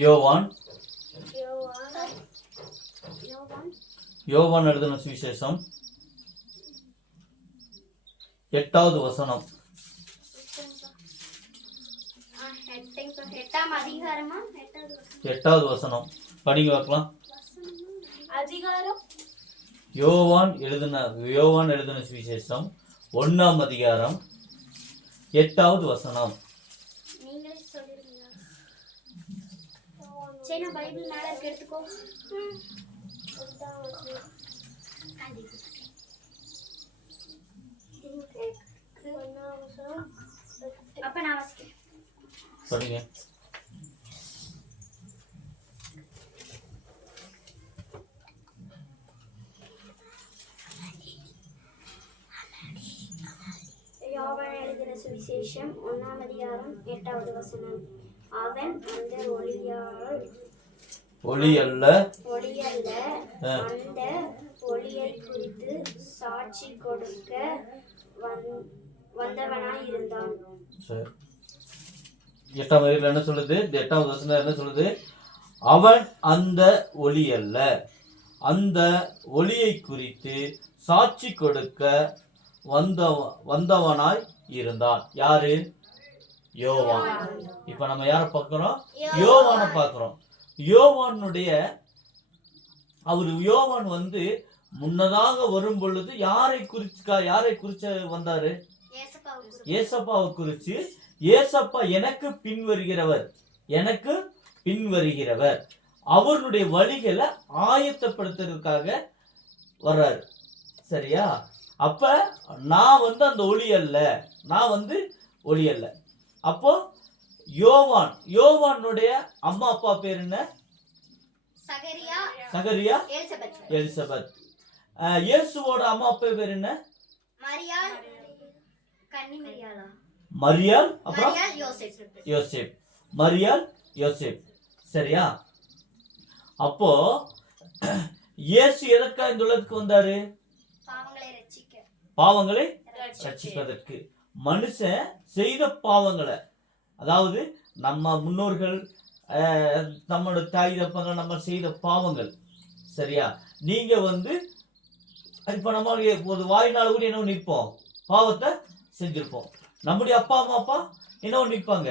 யோவான் யோவான் எழுதின சுவிசேஷம் 8வது வசனம். 8வது வசனம் படிங்க பார்க்கலாம். யோவான் எழுதின சுவிசேஷம் 1ஆம் அதிகாரம் 8வது வசனம். பைபிள் மேல எடுத்துக்கோ. அப்ப நான் வாசிக்கிறேன். படிங்க. யோவான் எழுதின சுவிசேஷம் 1ஆம் அதிகாரம் 8வது வசனம். அவன் அந்த ஒளியல்ல அந்த ஒளியை குறித்து சாட்சி கொடுக்க வந்தவனாய் இருந்தான். 8ஆம் அதிகாரம் என்ன சொல்லுது? 8வது வசனம் என்ன சொல்லுது? அவன் அந்த ஒளியல்ல அந்த ஒளியை குறித்து சாட்சி கொடுக்க வந்தவனாய் இருந்தான். யாரு? யோவான். இப்ப நம்ம யார பார்க்கிறோம்? யோவானை பார்க்கிறோம். யோவான் வந்து முன்னதாக வரும் பொழுது யாரை குறிச்சு வந்தாரு? ஏசப்பாவை குறிச்சு. ஏசப்பா எனக்கு பின் வருகிறவர் அவருடைய வழிகளை ஆயத்தப்படுத்துறதுக்காக வர்றாரு. சரியா? அப்ப நான் வந்து அந்த ஒளி அல்ல. அப்போ யோவானுடைய அம்மா அப்பா பேர் என்ன? சகரியா, எலிசபெத். இயேசுவோட அம்மா அப்பா பேர் என்ன? மரியாள், அப்புறம் யோசேப். மரியாள், யோசேப். சரியா? அப்போ இயேசு எதற்காக இந்த உலகத்துக்கு வந்தாரு? பாவங்களை ரட்சிப்பதற்கு. மனுஷன் செய்த பாவங்களை, அதாவது நம்ம முன்னோர்கள், நம்மளோட தாய் தப்பங்கள், நம்ம செய்த பாவங்கள். சரியா? நீங்க வந்து இப்ப நம்ம ஒரு வாய்நாள் கூட என்ன நிற்போம்? பாவத்தை செஞ்சிருப்போம். நம்முடைய அப்பா அம்மா என்ன நிற்பாங்க?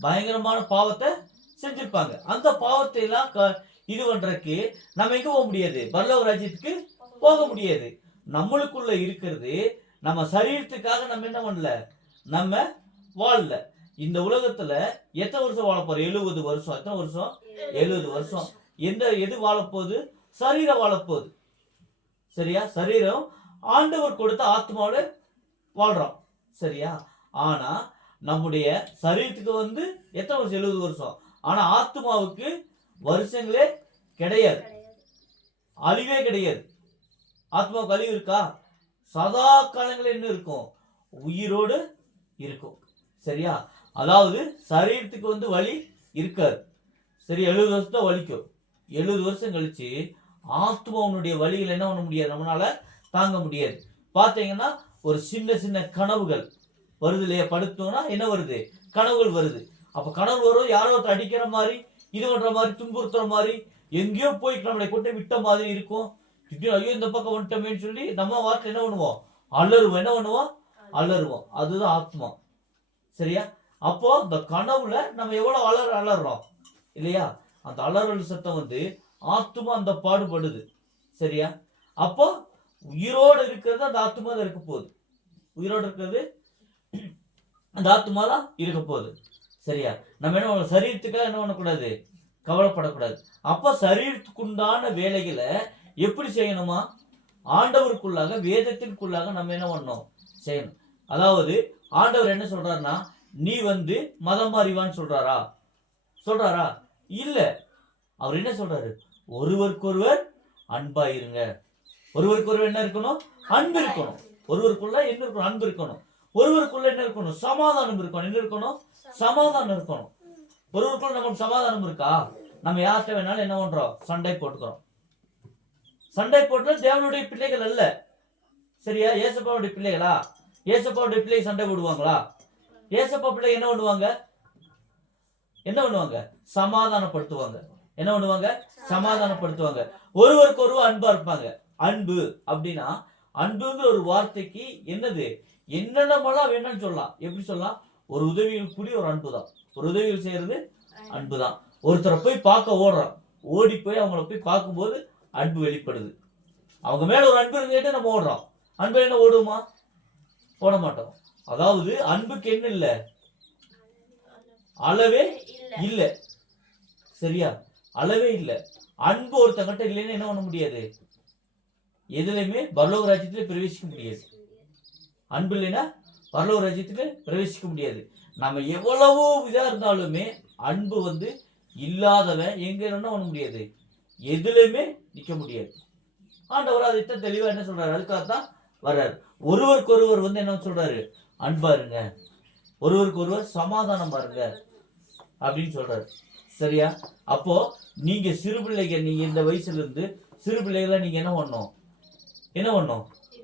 பயங்கரமான பாவத்தை செஞ்சிருப்பாங்க. அந்த பாவத்தை எல்லாம் இது பண்றதுக்கு நம்ம எங்க போக முடியாது? பரலோக ராஜ்யத்துக்கு போக முடியாது. நம்மளுக்குள்ள இருக்கிறது நம்ம சரீரத்துக்காக நம்ம என்ன பண்ணல? நம்ம வாழல. இந்த உலகத்துல எத்தனை வருஷம் வாழ போறோம்? 70 வருஷம். எத்தனை வருஷம்? 70 வருஷம். எது வாழப்போகுது? சரீரம் வாழப்போகுது. சரியா? சரீரம் ஆண்டவர் கொடுத்த ஆத்மாவோட வாழ்றோம். சரியா? ஆனா நம்முடைய சரீரத்துக்கு வந்து எத்தனை வருஷம்? 70 வருஷம். ஆனா ஆத்மாவுக்கு வருஷங்களே கிடையாது, அழிவே கிடையாது. ஆத்மாவுக்கு அழிவு இருக்கா? சதா காலங்களில் என்ன இருக்கும்? உயிரோடு இருக்கும். சரியா? அதாவது சரீரத்துக்கு வந்து வலி இருக்காது. சரி, 70 வருஷத்தை வலிக்கும். 70 வருஷம் கழிச்சு ஆத்மாவுடைய வலிகள் என்ன பண்ண முடியாது, நம்மளால தாங்க முடியாது. பார்த்தீங்கன்னா ஒரு சின்ன கனவுகள் வருது இல்லையா? படுத்தோம்னா என்ன வருது? கனவுகள் வருது. அப்ப கனவு வரும், யாரோ அடிக்கிற மாதிரி, இது பண்ற மாதிரி, துன்புறுத்துற மாதிரி, எங்கேயோ போய் நம்மளை கொண்டு விட்ட மாதிரி இருக்கும். ஐயோ இந்த பக்கம் வந்துட்டோமேன்னு சொல்லி நம்ம வார்த்தை என்ன பண்ணுவோம்? அலறுவோம். அதுதான் ஆத்மா. சரியா? அப்போ இந்த கனவுல நம்ம எவ்வளவு அலறோம் இல்லையா? அந்த அலறல் சத்தம் வந்து ஆத்மா அந்த பாடுபடுது. சரியா? அப்போ உயிரோடு இருக்கிறது அந்த ஆத்மா தான் இருக்க போகுது. உயிரோடு இருக்கிறது அந்த ஆத்மா தான் இருக்க போகுது. சரியா? நம்ம என்ன சரீரத்துக்காக என்ன பண்ணக்கூடாது? கவலைப்படக்கூடாது. அப்ப சரீரத்துக்குண்டான வேலைகளை எப்படி செய்யணுமா? ஆண்டவருக்குள்ளாக, வேதத்திற்குள்ளாக நம்ம என்ன பண்ணணும்? செய்யணும். அதாவது ஆண்டவர் என்ன சொல்றாருன்னா, நீ வந்து மதம் மாறிவான்னு சொல்றாரா? இல்ல. அவர் என்ன சொல்றாரு? ஒருவருக்கொருவர் அன்பா இருங்க. ஒருவருக்கொருவர் என்ன இருக்கணும்? அன்பு இருக்கணும். ஒருவருக்குள்ள என்ன இருக்கணும்? அன்பு இருக்கணும். ஒருவருக்குள்ள என்ன இருக்கணும்? சமாதானம் இருக்கணும். என்ன இருக்கணும்? சமாதானம் இருக்கணும். ஒருவருக்குள்ள நமக்கு சமாதானம் இருக்கா? நம்ம யார்கிட்ட வேணாலும் என்ன பண்றோம்? சண்டை போட்டுக்கிறோம். சண்டை போட்டு தேவனுடைய பிள்ளைகள் அல்ல. சரியா? ஏசப்பாவுடைய பிள்ளைகளா? ஏசப்பாவுடைய பிள்ளை சண்டை போடுவாங்களா? ஏசப்பா பிள்ளை என்ன பண்ணுவாங்க? என்ன பண்ணுவாங்க? சமாதானப்படுத்துவாங்க. என்ன பண்ணுவாங்க? சமாதானப்படுத்துவாங்க. ஒருவருக்கு ஒருவர் அன்பா இருப்பாங்க. அன்பு அப்படின்னா அன்புங்கிற ஒரு வார்த்தைக்கு என்னது? என்னென்னமெல்லாம் வேணும்னு சொல்லலாம். எப்படி சொல்லலாம்? ஒரு உதவிகள் கூடிய ஒரு அன்பு தான். ஒரு உதவிகள் செய்யறது அன்பு தான். ஒருத்தரை போய் பார்க்க ஓடுறோம். ஓடி போய் அவங்கள போய் பார்க்கும்போது அன்பு வெளிப்படுது. அவங்க மேல ஒரு அன்பு இருந்துட்டு நம்ம ஓடுறோம். அன்பு என்ன ஓடுமா? ஓட மாட்டோம். அதாவது அன்புக்கு என்ன இல்ல? அளவே இல்ல. சரியா? அளவே இல்ல. அன்பு ஒருத்தங்கிட்ட இல்லைன்னா என்ன பண்ண முடியாது? எதுலையுமே பரலோக ராஜ்யத்திலே பிரவேசிக்க முடியாது. அன்பு இல்லைன்னா பரலோக ராஜ்யத்திலே பிரவேசிக்க முடியாது. நம்ம எவ்வளவோ இதா இருந்தாலுமே அன்பு இல்லாதவன் எங்க என்ன பண்ண முடியாது? எதுலையுமே நிக்க முடியாது. ஆண்டவர் அதைத்தான் தெளிவா என்ன சொல்றாரு? அதுக்காகத்தான் வர்றாரு. ஒருவருக்கு ஒருவர் என்ன சொல்றாரு? அன்பா இருங்க, ஒருவருக்கு ஒருவர் சமாதானம் பாருங்க அப்படின்னு சொல்றாரு. சரியா? அப்போ நீங்க சிறு பிள்ளைங்க, நீங்க இந்த வயசுல இருந்து சிறு பிள்ளைகளை நீங்க என்ன பண்ணணும்?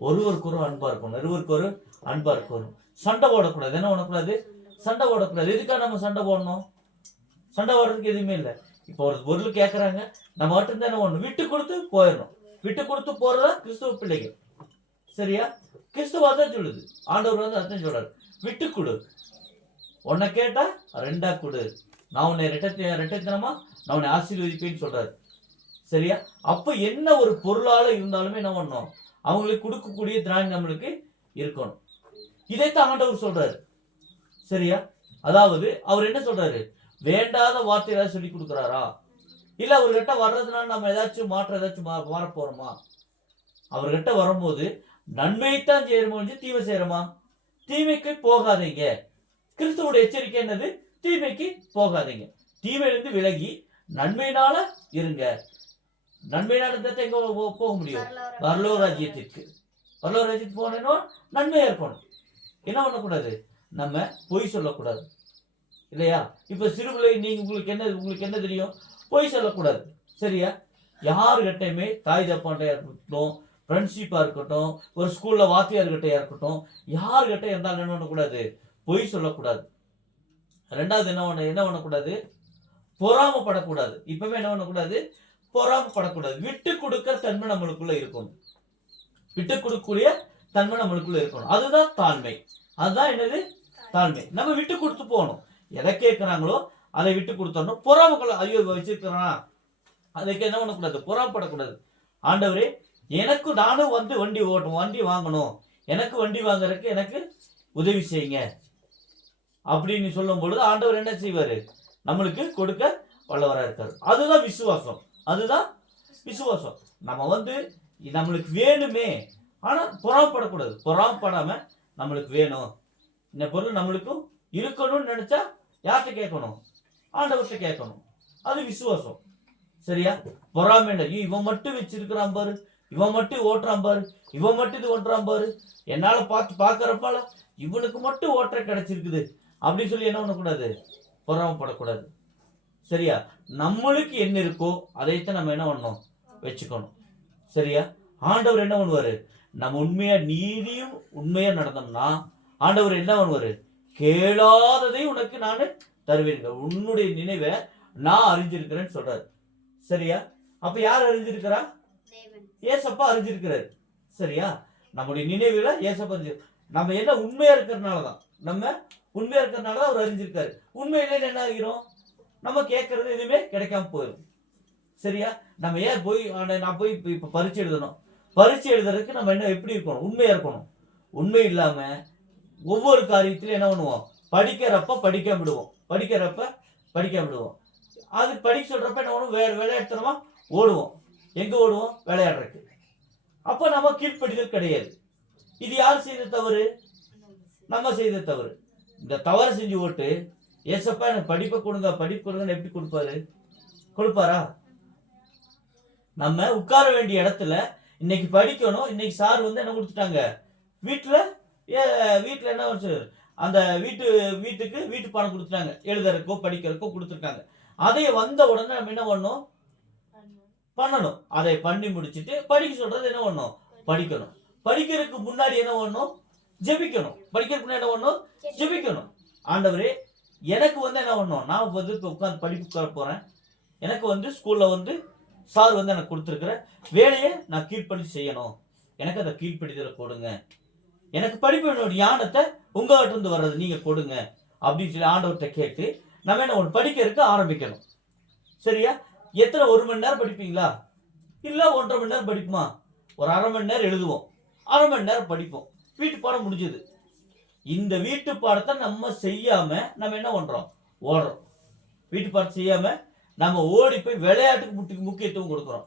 ஒருவருக்கு ஒரு அன்பா இருக்கணும். ஒருவருக்கு ஒரு அன்பா இருக்கணும். சண்டை போடக்கூடாது. என்ன பண்ணக்கூடாது? சண்டை போடக்கூடாது. எதுக்காக நம்ம சண்டை போடணும்? சண்டை போடுறதுக்கு எதுவுமே இல்லை. இப்போ ஒரு பொருள் கேட்கறாங்க, நம்ம மட்டும் தான் என்ன பண்ணணும்? விட்டு கொடுத்து போயிடணும். விட்டு கொடுத்து போறதா கிறிஸ்துவ பிள்ளைகள். சரியா? கிறிஸ்துவ அதான் சொல்லுது. ஆண்டவர் அதான் சொல்றாரு, விட்டு கொடு. உன்னை கேட்டா ரெண்டா கொடு. நான் உன்னை ரெட்டத்தனமா நான் உன்னை ஆசீர்வதிப்பேன்னு சொல்றாரு. சரியா? அப்ப என்ன ஒரு பொருளால இருந்தாலுமே என்ன பண்ணணும்? அவங்களுக்கு கொடுக்கக்கூடிய திராணி நம்மளுக்கு இருக்கணும். இதைத்தான் ஆண்டவர் சொல்றாரு. சரியா? அதாவது அவர் என்ன சொல்றாரு? வேண்டாத வார்த்தை ஏதாவது சொல்லி கொடுக்குறாரா? இல்ல அவர்கிட்ட வர்றதுனால நம்ம ஏதாச்சும் மாற போறோமா? அவர்கிட்ட வரும்போது நன்மையைத்தான் செய்யறோம், தீமை செய்யறோமா? தீமைக்கு போகாதீங்க. கிறிஸ்துவோட எச்சரிக்கை என்னது? தீமைக்கு போகாதீங்க. தீமையிலிருந்து விலகி நன்மையினால இருங்க. நன்மையினால இருந்தா எங்க போக முடியும்? பரலோக ராஜ்யத்திற்கு. பரலோக ராஜ்யத்துக்கு போனோம்னா நன்மையா இருக்கணும். என்ன பண்ணக்கூடாது? நம்ம பொய் சொல்லக்கூடாது. இல்லையா? இப்ப சிறுபிள்ளை உங்களுக்கு என்ன தெரியும்? பொய் சொல்லக்கூடாது. சரியா? யாருகிட்டையுமே தாய் தப்பாண்டையா இருக்கட்டும், ஃப்ரெண்ட்ஷிப்பா இருக்கட்டும், ஒரு ஸ்கூல்ல வாத்தியார்கிட்டையா இருக்கட்டும், யாருகிட்ட இருந்தாலும் என்ன பண்ணக்கூடாது? பொய் சொல்லக்கூடாது. ரெண்டாவது என்ன பண்ணக்கூடாது? பொறாமப்படக்கூடாது. இப்பவே என்ன பண்ணக்கூடாது? பொறாமப்படக்கூடாது. விட்டு கொடுக்கிற தன்மை நம்மளுக்குள்ள இருக்கணும். விட்டு கொடுக்கக்கூடிய தன்மை நம்மளுக்குள்ள இருக்கணும். அதுதான் தாழ்மை. அதுதான் என்னது? தாழ்மை. நம்ம விட்டு கொடுத்து போகணும். எதை கேட்கிறாங்களோ அதை விட்டு கொடுத்தோம். பொறாமக்குள்ள ஐயோ வச்சிருக்கிறான், அதுக்கு என்ன பண்ணக்கூடாது? பொறாமப்படக்கூடாது. ஆண்டவரே, நானும் வண்டி வாங்கணும், எனக்கு வண்டி வாங்குறதுக்கு எனக்கு உதவி செய்யுங்க அப்படின்னு சொல்லும் பொழுது ஆண்டவர் என்ன செய்வாரு? நம்மளுக்கு கொடுக்க வல்லவரா இருக்காரு. அதுதான் விசுவாசம். அதுதான் விசுவாசம். நம்ம நம்மளுக்கு வேணுமே, ஆனா பொறாமப்படக்கூடாது. பொறாமப்படாம நம்மளுக்கு வேணும், இந்த பொருள் நம்மளுக்கும் இருக்கணும்னு நினைச்சா யார்கிட்ட கேட்கணும்? ஆண்டவர்கிட்ட கேட்கணும். அது விசுவாசம். சரியா? பொறாமை இவன் மட்டும் வச்சிருக்கிறான் பாரு, இவன் மட்டும் ஓட்டுறான் பாரு, இவன் மட்டும் இது ஓட்டுறான் பாரு, என்னால பாக்குறப்பால இவனுக்கு மட்டும் ஓட்டுற கிடைச்சிருக்குது அப்படின்னு சொல்லி என்ன பண்ணக்கூடாது? பொறாமப்படக்கூடாது. சரியா? நம்மளுக்கு என்ன இருக்கோ அதைத்தான் நம்ம என்ன பண்ணணும்? வச்சுக்கணும். சரியா? ஆண்டவர் என்ன பண்ணுவாரு? நம்ம உண்மையா நீதியும் உண்மையா நடந்தோம்னா ஆண்டவர் என்ன பண்ணுவாரு? கேளாததை உனக்கு நான் தருவேன், உன்னுடைய நினைவை நான் அறிஞ்சிருக்கிறேன்னு சொல்றாரு. சரியா? அப்ப யார் அறிஞ்சிருக்கிறா? ஏசப்பா அறிஞ்சிருக்கிறாரு. சரியா? நம்முடைய நினைவுல ஏசப்பா நம்ம என்ன உண்மையா இருக்கிறதுனாலதான், நம்ம உண்மையா இருக்கிறதுனாலதான் அவர் அறிஞ்சிருக்காரு. உண்மையிலே என்ன ஆகிறோம்? நம்ம கேட்கறது எதுவுமே கிடைக்காம போயிடும். சரியா? நம்ம ஏன் நான் போய் இப்ப பரீட்சை எழுதணும். பரீட்சை எழுதுறதுக்கு நம்ம என்ன எப்படி இருக்கணும்? உண்மையா இருக்கணும். உண்மை இல்லாம ஒவ்வொரு காரியத்திலும் என்ன பண்ணுவோம்? படிக்கிறப்ப படிக்காம விடுவோம். அது படிக்க சொல்றப்ப என்ன பண்ணுவோம்? விளையாட்டுத்தனமா ஓடுவோம். எங்க ஓடுவோம்? விளையாடுறதுக்கு. அப்ப நம்ம கீழ்ப்படிதல் கிடையாது. இது யார் செய்த தவறு? நம்ம செய்த தவறு. இந்த தவறு செஞ்சு ஓட்டு ஏசப்பா எனக்கு படிப்பு கொடுங்கன்னு எப்படி கொடுப்பாரா? நம்ம உட்கார வேண்டிய இடத்துல இன்னைக்கு படிக்கணும். இன்னைக்கு சார் என்ன கொடுத்துட்டாங்க? வீட்டுல என்ன அந்த வீட்டு பணம் கொடுத்துட்டாங்க, எழுதுறதுக்கோ படிக்கிறதுக்கோ கொடுத்துருக்காங்க. அதை வந்த உடனே நம்ம என்ன பண்ணணும்? அதை பண்ணி முடிச்சுட்டு படிக்க சொல்றது என்ன பண்ணணும்? படிக்கணும். படிக்கிறதுக்கு முன்னாடி என்ன பண்ணணும்? ஜெபிக்கணும். படிக்கிறதுக்கு முன்னாடி என்ன பண்ணணும்? ஜெபிக்கணும். ஆண்டவரே, எனக்கு வந்து என்ன பண்ணணும், நான் வந்து இப்போ உட்காந்து படிப்பு போகிறேன், எனக்கு வந்து ஸ்கூலில் வந்து சார் வந்து எனக்கு கொடுத்துருக்குற வேலையை நான் கீழ்ப்படி செய்யணும், எனக்கு அதை கீழ்ப்படிதலை கொடுங்க, எனக்கு படிப்பு ஞானத்தை உங்கள்கிட்ட இருந்து வர்றது நீங்கள் கொடுங்க அப்படின்னு சொல்லி ஆண்டவர்கிட்ட கேட்டு நம்ம என்ன ஒன்று படிக்கிறதுக்கு ஆரம்பிக்கணும். சரியா? எத்தனை 1 மணி நேரம் படிப்பீங்களா? இல்லை 1.5 மணி நேரம் படிப்புமா? ஒரு 1/2 மணி நேரம் எழுதுவோம், 1/2 மணி நேரம் படிப்போம், வீட்டு பாடம் முடிஞ்சது. இந்த வீட்டு பாடத்தை நம்ம செய்யாம நம்ம என்ன பண்றோம், ஓடுறோம். வீட்டு பாடம் செய்யாம நம்ம ஓடி போய் விளையாட்டுக்கு முக்கியத்துவம் கொடுக்குறோம்.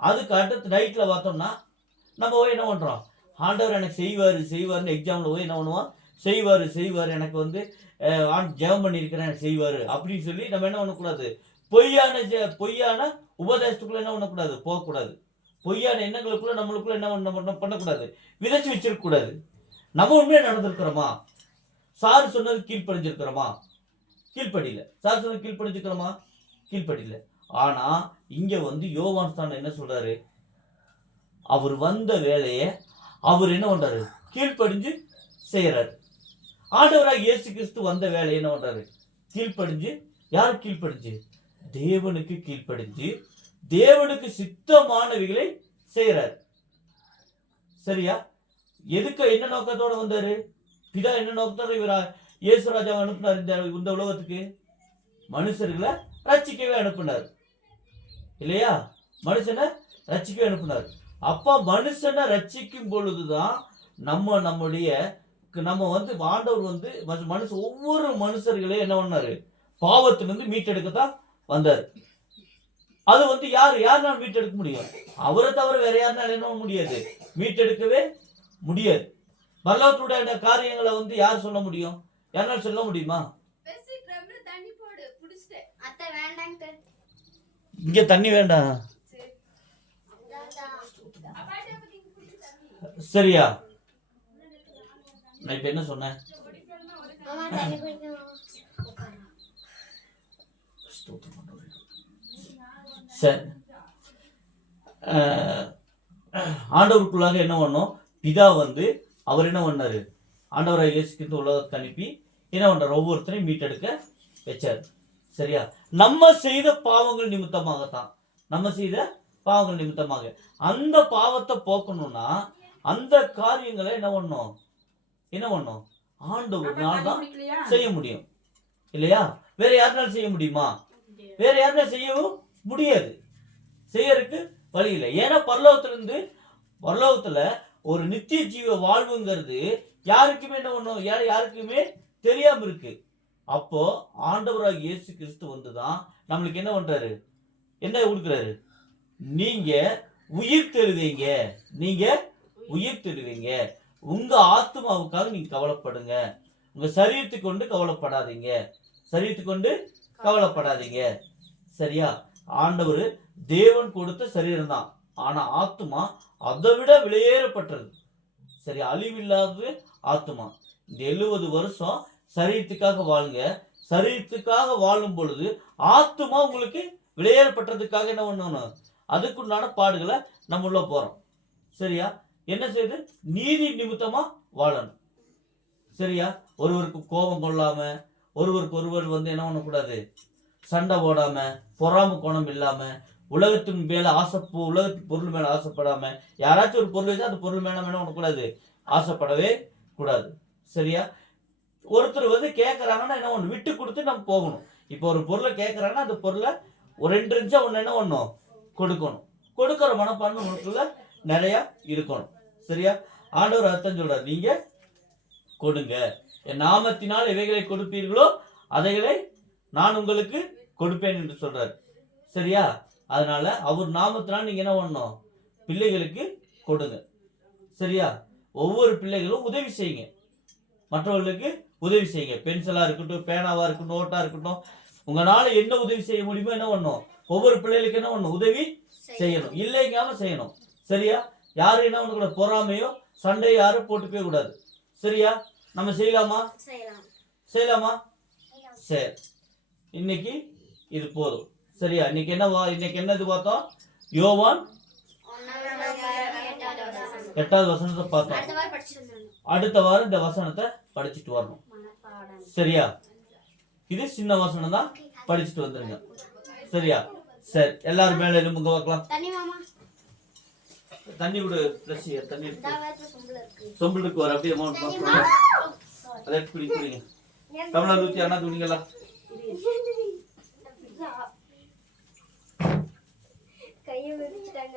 அதுக்கு அடுத்து நைட்ல பார்த்தோம்னா நம்ம போய் என்ன பண்றோம், ஆண்டவர் எனக்கு செய்வார்னு எக்ஸாம்ல போய் என்ன பண்ணுவோம், செய்வார் எனக்கு வந்து ஜெபம் பண்ணியிருக்கிறேன் எனக்கு செய்வார் அப்படின்னு சொல்லி நம்ம என்ன பண்ணக்கூடாது, பொய்யான உபதேசத்துக்குள்ள என்ன பண்ணக்கூடாது, போகக்கூடாது. பொய்யான எண்ணங்களுக்குள்ள நம்மளுக்குள்ள என்ன பண்ணக்கூடாது, விதைச்சு வச்சிருக்கக்கூடாது. நம்ம உண்மையாக நடந்திருக்கிறோமா, சார் சொன்னது கீழ்ப்படிஞ்சிருக்கிறோமா, கீழ்ப்படியில. சார் சொன்னது கீழ்ப்படிஞ்சிருக்கிறோமா, கீழ்ப்படியில. ஆனா இங்க வந்து யோவான் ஸ்தானம் என்ன சொல்றாரு, அவர் வந்த வேலையை அவர் என்ன பண்றாரு, கீழ்ப்படிஞ்சு செய்யறாரு. ஆண்டவராக இயேசு கிறிஸ்து வந்த வேலையை என்ன பண்றாரு, கீழ்ப்படிஞ்சு. யார் கீழ்ப்படிஞ்சு? தேவனுக்கு கீழ்ப்படிஞ்சு தேவனுக்கு சித்தமானவைகளை செய்யறாரு. சரியா? எதுக்கு, என்ன நோக்கத்தோட வந்தாரு, பிதா என்ன நோக்கத்தோட இவர் இயேசு ராஜா அனுப்பினார் இந்த உலகத்துக்கு, மனுஷர்களை ரட்சிக்கவே அனுப்பினார் இல்லையா, மனுஷனை ரட்சிக்கவே அனுப்பினார். அப்ப மனுஷனை ரட்சிக்கும் பொழுதுதான் நம்ம வந்து ஆண்டவர் வந்து ஒவ்வொரு மனுஷர்களையும் என்ன பண்ணாரு, பாவத்திலிருந்து மீட்டெடுக்கத்தான் வந்தார். அது வந்து யாருனால மீட்டெடுக்க முடியும், அவரை தவிர வேற யாருனால என்ன முடியாது, மீட்டெடுக்கவே முடியாது. பரலோகத்துடைய காரியங்களை வந்து யார் சொல்ல முடியும், யாருனால சொல்ல முடியுமா? இங்க தண்ணி வேண்டாம். சரியா? நான் இப்ப என்ன சொன்னேன், சரி, ஆண்டவருக்குள்ளாக என்ன பண்ணோம், பிதா வந்து அவர் என்ன பண்ணாரு, ஆண்டவராக இயேசு கிறிஸ்து உலகத்தை அனுப்பி என்ன பண்றாரு, ஒவ்வொருத்தரையும் மீட்டெடுக்க வச்சாரு. சரியா? நம்ம செய்த பாவங்கள் நிமித்தமாகத்தான், அந்த பாவத்தை போக்கணும்னா அந்த காரியங்களை என்ன பண்ணும் ஆண்டவர்னால தான் செய்ய முடியும் இல்லையா, வேற யாருனாலும் செய்ய முடியுமா, வேற யாருனாலும் செய்யவும் முடியாது, செய்யறதுக்கு வழி இல்லை. ஏன்னா பரலோகத்துல ஒரு நித்திய ஜீவ வாழ்வுங்கிறது யாருக்குமே என்ன பண்ணும், யாருக்குமே தெரியாம இருக்கு. அப்போ ஆண்டவராக இயேசு கிறிஸ்து வந்துதான் நம்மளுக்கு என்ன பண்றாரு, என்ன கொடுக்குறாரு, நீங்க உயிர் தெழுவீங்க, உங்க ஆத்மாவுக்காக நீங்க கவலைப்படுங்க, உங்க சரீரத்துக்கு கொண்டு கவலைப்படாதீங்க. சரியா? ஆண்டவர் தேவன் கொடுத்த சரீரம் தான், ஆனா ஆத்மா அதை விட விலையேறப்பட்டது. சரி, அழிவில்லாதது ஆத்மா. இந்த 70 வருஷம் சரீரத்துக்காக வாழுங்க, சரீரத்துக்காக வாழும் பொழுது ஆத்மா உங்களுக்கு விலையேறப்பட்டதுக்காக என்ன பண்ணணும், அதுக்குண்டான பாடுகளை நம்ம உள்ள போறோம். சரியா? என்ன செய்து நீதி நிமித்தமா வாழணும். சரியா? ஒருவருக்கு கோபம் கொள்ளாம, ஒருவர் வந்து என்ன பண்ணக்கூடாது, சண்டை போடாம, பொறாம கோணம் இல்லாம, உலகத்தின் பொருள் மேல ஆசைப்படாம, யாராச்சும் ஒரு பொருள் வச்சா அந்த பொருள் மேல என்ன பண்ணக்கூடாது, ஆசைப்படவே கூடாது. சரியா? ஒருத்தர் வந்து கேட்கறாங்கன்னா என்ன ஒன்று விட்டு கொடுத்து நம்ம போகணும். இப்போ ஒரு பொருளை கேட்கறாங்கன்னா அந்த பொருளை ஒரு 2 நிமிஷம் என்ன பண்ணணும், கொடுக்கணும். கொடுக்கிற மனப்பான்மை உங்களுக்குள்ள நிறைய இருக்கணும். சரியா? ஆண்டவர் அர்த்தம் சொல்றாரு, நீங்க கொடுங்க, என் நாமத்தினால் எவைகளை கொடுப்பீர்களோ அதைகளை நான் உங்களுக்கு கொடுப்பேன் என்று சொல்றாரு. சரியா? அதனால அவர் நாமத்தினால் நீங்க என்ன பண்ணணும், பிள்ளைகளுக்கு கொடுங்க. சரியா? ஒவ்வொரு பிள்ளைகளும் உதவி செய்யுங்க, மற்றவர்களுக்கு உதவி செய்யுங்க. பென்சிலா இருக்கட்டும், பேனாவா இருக்கட்டும், நோட்டா இருக்கட்டும், உங்களால என்ன உதவி செய்ய முடியுமோ என்ன பண்ணணும், ஒவ்வொரு பிள்ளைகளுக்கு என்ன பண்ணணும், உதவி செய்யணும், இல்லைங்காம செய்யணும். சரியா? யாரும் என்ன பண்ணக்கூடாது, பொறாமையோ சண்டையோ யாரும் போட்டுக்கவே கூடாது. சரியா? நம்ம செய்யலாமா? சரி, இன்னைக்கு இது போதும். சரியா? இன்னைக்கு என்னது பார்த்தோம், யோவான் 8வது வசனத்தை பார்த்தோம். அடுத்த வாரம் இந்த வசனத்தை படிச்சுட்டு வரணும். சரியா? இது சின்ன வசனம் தான், படிச்சுட்டு வந்துருங்க. சரியா? சரி, எல்லாரும் மேல எலும்புங்க பார்க்கலாம். தண்ணி மாமா தண்ணி விடு, பிளஸ் தண்ணி இருக்கு. தாவத்துல சொம்புல இருக்கு. சொம்பிளுக்கு ஒரு அப்படியே அமௌண்ட் அதை எடுத்து குடிக்கிறீங்க. தமிழர் ஊற்றி அண்ணா துணிங்களா? கையை விரிச்சிட்டாங்க.